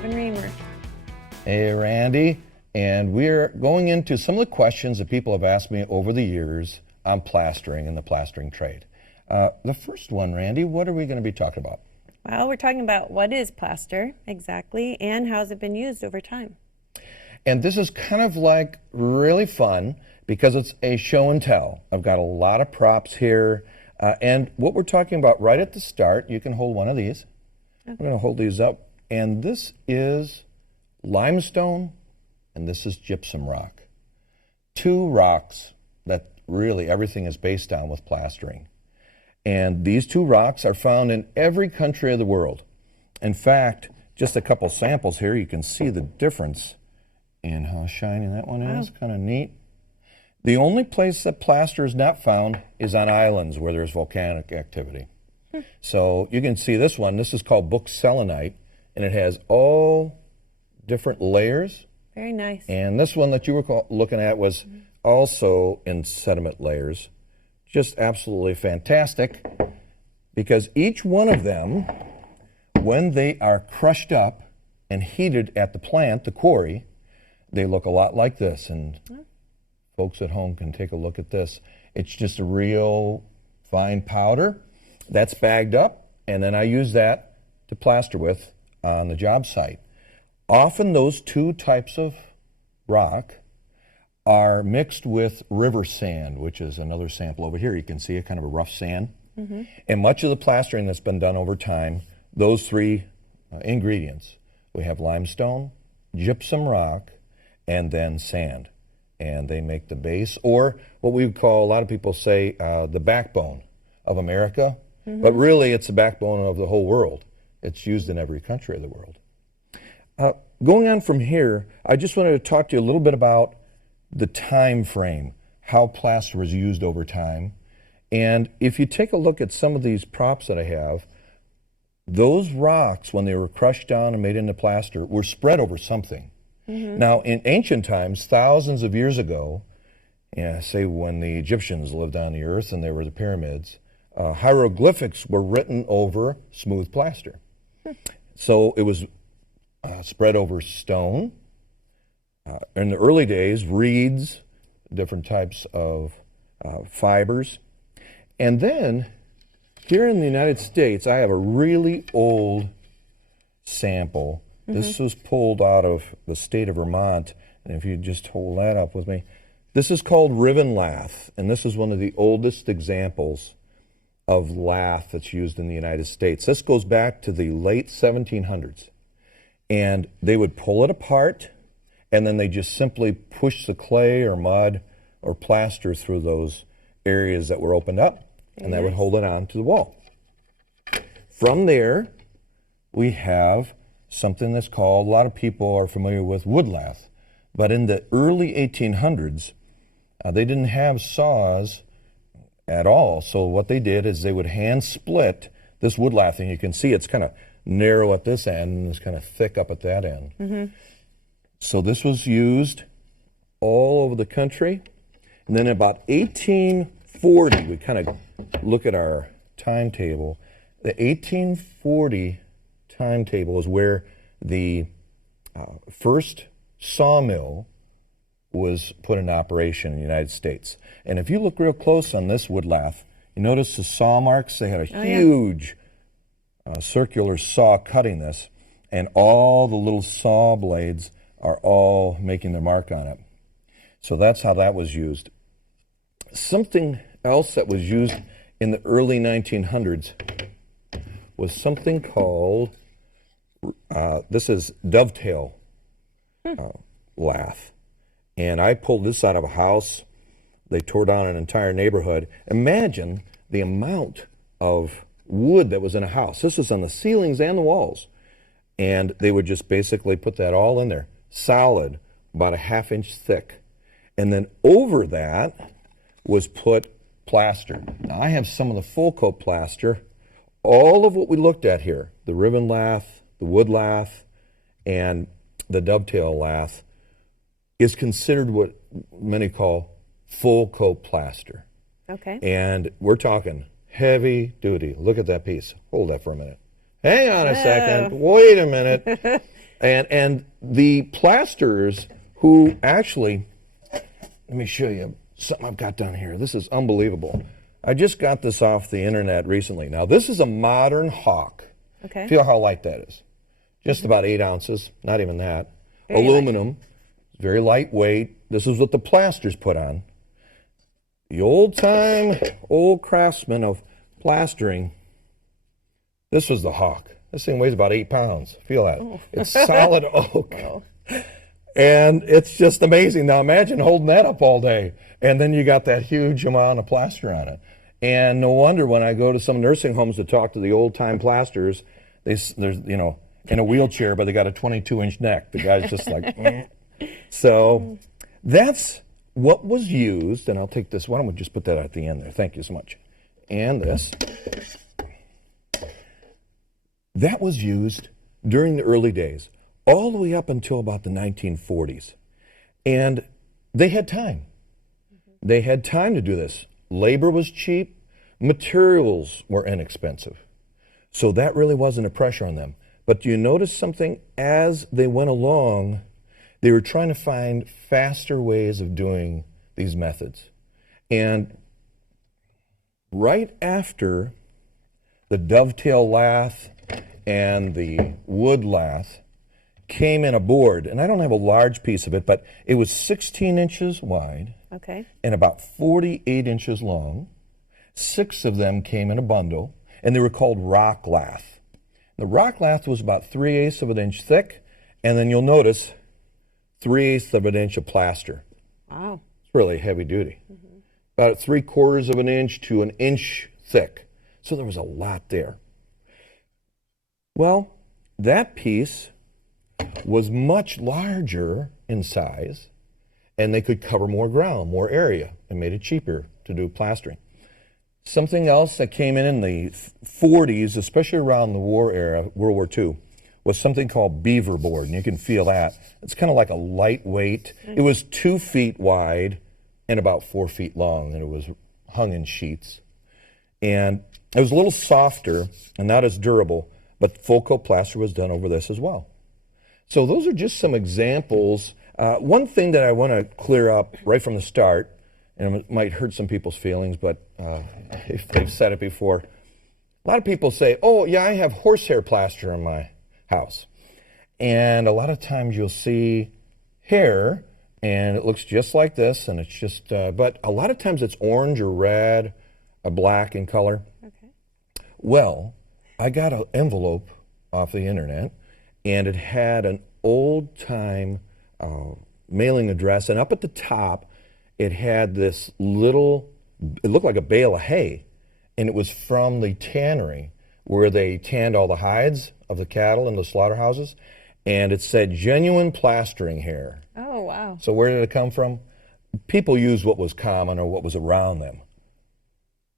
Bob and Reamer. Hey, Randy. And we're going into some of the questions that people have asked me over the years on plastering and the plastering trade. The first one, Randy, what are we going to be talking about? Well, we're talking about what is plaster exactly and how has it been used over time. And this is kind of like really fun because it's a show and tell. I've got a lot of props here. And what we're talking about right at the start, you can hold one of these. Okay. I'm going to hold these up. And this is limestone and this is gypsum rock. Two rocks that really everything is based on with plastering. And these two rocks are found in every country of the world. In fact, just a couple samples here, you can see the difference in how shiny that one is. Kind of neat. The only place that plaster is not found is on islands where there's volcanic activity. So you can see this one. This is called bauxite, and it has all different layers. Very nice. And this one that you were looking at was also in sediment layers. Just absolutely fantastic, because each one of them, when they are crushed up and heated at the plant, the quarry, they look a lot like this. And folks at home can take a look at this. It's just a real fine powder that's bagged up, and then I use that to plaster with on the job site. Often those two types of rock are mixed with river sand, which is another sample over here. You can see a kind of a rough sand. And much of the plastering that's been done over time, those three ingredients, we have limestone, gypsum rock, and then sand. And they make the base, or what we would call, a lot of people say, the backbone of America. But really, it's the backbone of the whole world. It's used in every country of the world. Going on from here, I just wanted to talk to you a little bit about the time frame, how plaster was used over time. And if you take a look at some of these props that I have, those rocks, when they were crushed down and made into plaster, were spread over something. Now, in ancient times, thousands of years ago, say when the Egyptians lived on the earth and there were the pyramids, hieroglyphics were written over smooth plaster. So it was spread over stone. In the early days, reeds, different types of fibers. And then, here in the United States, I have a really old sample. This was pulled out of the state of Vermont. And if you just hold that up with me, this is called riven lath. And this is one of the oldest examples of lath that's used in the United States. This goes back to the late 1700s. And they would pull it apart, and then they just simply push the clay or mud or plaster through those areas that were opened up, and that would hold it on to the wall. From there, we have something that's called, a lot of people are familiar with wood lath, but in the early 1800s, they didn't have saws at all. So what they did is they would hand split this wood lath, and you can see it's kind of narrow at this end and it's kind of thick up at that end. So this was used all over the country. And then about 1840, we kind of look at our timetable. The 1840 timetable is where the first sawmill was put in operation in the United States. And if you look real close on this wood lath, you notice the saw marks. They had a huge circular saw cutting this, and all the little saw blades are all making their mark on it. So that's how that was used. Something else that was used in the early 1900s was something called, this is dovetail lath. And I pulled this out of a house. They tore down an entire neighborhood. Imagine the amount of wood that was in a house. This was on the ceilings and the walls. And they would just basically put that all in there, solid, about a ½ inch thick. And then over that was put plaster. Now I have some of the full coat plaster. All of what we looked at here, the ribbon lath, the wood lath, and the dovetail lath, is considered what many call full coat plaster. Okay. And we're talking heavy duty. Look at that piece. Hold that for a minute. Hang on a second. Wait a minute. And the plasters who actually, let me show you something I've got down here. This is unbelievable. I just got this off the internet recently. Now, this is a modern hawk. Okay. Feel how light that is. Just about 8 ounces, not even that. Very Aluminum, very lightweight. This is what the plasters put on. The old craftsman of plastering, this was the hawk. This thing weighs about 8 pounds. Feel that. Oh. It's solid oak. And it's just amazing. Now imagine holding that up all day. And then you got that huge amount of plaster on it. And no wonder when I go to some nursing homes to talk to the old-time plasters, there's, you know, in a wheelchair, but they got a 22-inch neck. The guy's just like, So that's what was used. And I'll take this. Why don't we just put that at the end there? Thank you so much. And this. That was used during the early days, all the way up until about the 1940s. And they had time. They had time to do this. Labor was cheap. Materials were inexpensive. So that really wasn't a pressure on them. But do you notice something? As they went along, they were trying to find faster ways of doing these methods. And right after the dovetail lath and the wood lath came in a board, and I don't have a large piece of it, but it was 16 inches wide Okay. and about 48 inches long. 6 of them came in a bundle, and they were called rock lath. The rock lath was about 3/8 of an inch thick, and then you'll notice 3/8 of an inch of plaster. Wow. It's really heavy duty. About 3/4 of an inch to an inch thick. So there was a lot there. Well, that piece was much larger in size, and they could cover more ground, more area, and made it cheaper to do plastering. Something else that came in the 40s, especially around the war era, World War II, was something called beaver board, and you can feel that. It's kind of like a lightweight. It was 2 feet wide and about 4 feet long, and it was hung in sheets. And it was a little softer and not as durable, but full coat plaster was done over this as well. So those are just some examples. One thing that I want to clear up right from the start, and it might hurt some people's feelings, but if they've said it before. A lot of people say, oh, yeah, I have horsehair plaster in my house. And a lot of times you'll see hair, and it looks just like this, and it's just, but a lot of times it's orange or red or black in color. Okay. Well, I got an envelope off the internet, and it had an old-time mailing address, and up at the top, it had this little, it looked like a bale of hay, and it was from the tannery where they tanned all the hides of the cattle in the slaughterhouses, and it said genuine plastering hair. Oh, wow. So where did it come from? People used what was common or what was around them.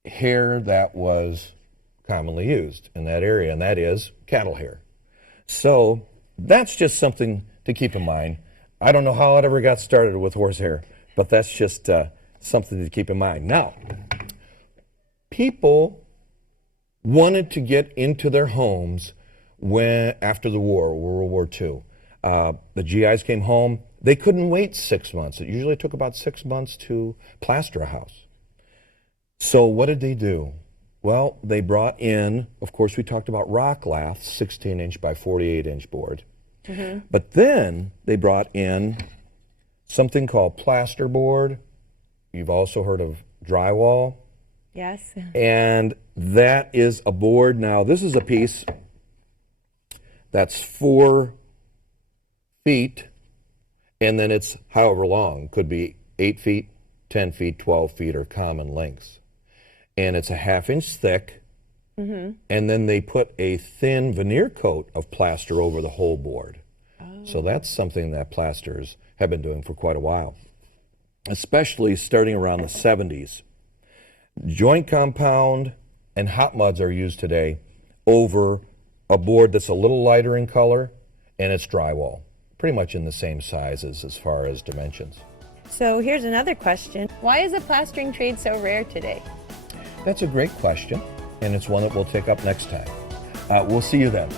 Hair that was commonly used in that area, and that is cattle hair. So that's just something to keep in mind. I don't know how it ever got started with horsehair, but that's just something to keep in mind. Now, people wanted to get into their homes after the war, World War II. The GIs came home. They couldn't wait 6 months. It usually took about 6 months to plaster a house. So what did they do? Well, they brought in, of course, we talked about rock lath, 16-inch by 48-inch board. But then they brought in something called plasterboard. You've also heard of drywall. Yes. And that is a board. Now, this is a piece that's 4 feet, and then it's however long. Could be 8 feet, 10 feet, 12 feet, or common lengths. And it's a 1/2 inch thick, and then they put a thin veneer coat of plaster over the whole board. So that's something that plasters have been doing for quite a while, especially starting around the 70s. Joint compound and hot muds are used today over a board that's a little lighter in color, and it's drywall, pretty much in the same sizes as far as dimensions. So here's another question. Why is the plastering trade so rare today? That's a great question, and it's one that we'll take up next time. We'll see you then.